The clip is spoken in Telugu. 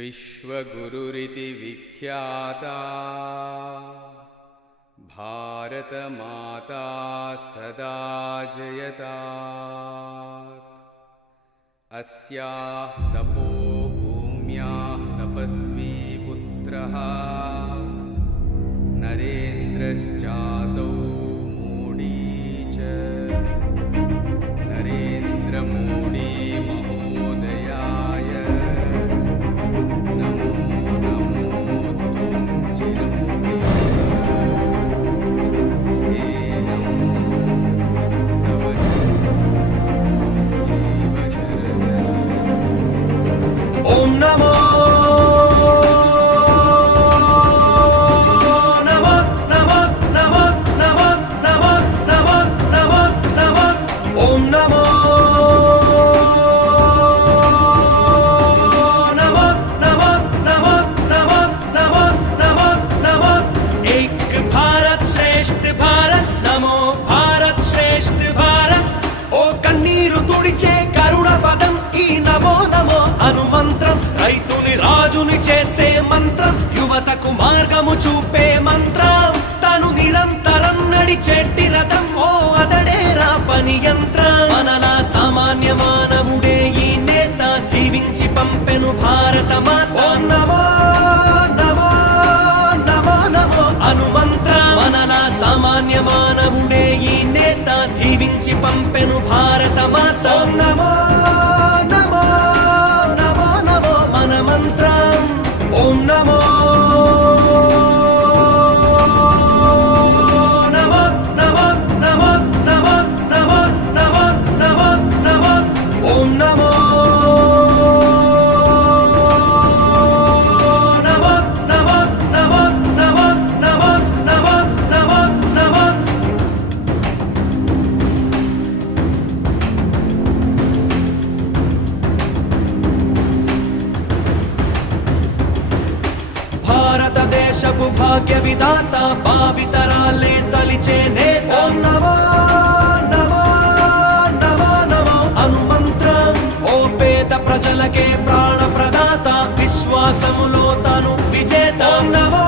विश्वगुरुरिति विख्याता भारतमाता सदा जयतात्। अस्याः तपोभूम्याः तपस्वी पुत्रः नरेन्द्रश्चासौ मोडी च। नरेन्द्र मोडी महोदयाय नमो नमो त्वं चिरं हे नमो तव जीव शरदः। ओम नमो రైతుని రాజుని చేసే మంత్రం, యువతకు మార్గము చూపే మంత్రం, తను నిరంతరం నడిచేటి రథం, ఓ అతడేరా పని యంత్రం. మనలా సామాన్య మానవుడే ఈ నేత, దీవించి పంపెను భారత మాత. నమో నమో నమో నమో హనుమంత్రం. మనలా సామాన్య మానవుడే ఈ నేత, దీవించి పంపెను భారత మాత. నమో మంత్రం. ఓం నమో నమో నమో నమో నమో నమో నమో నమో నమో ఓం నమో నమో నమో నమో నమో నమో నమో నమో నమో. భారతదేశపు భాగ్య విధాత, భావితరాలే తలిచే నేత. నమో నమో నమో నమో హనుమంత్రం. ఓ పేద ప్రజలకే ప్రాణ ప్రదాత, విశ్వాసములో తను విజేత. నమో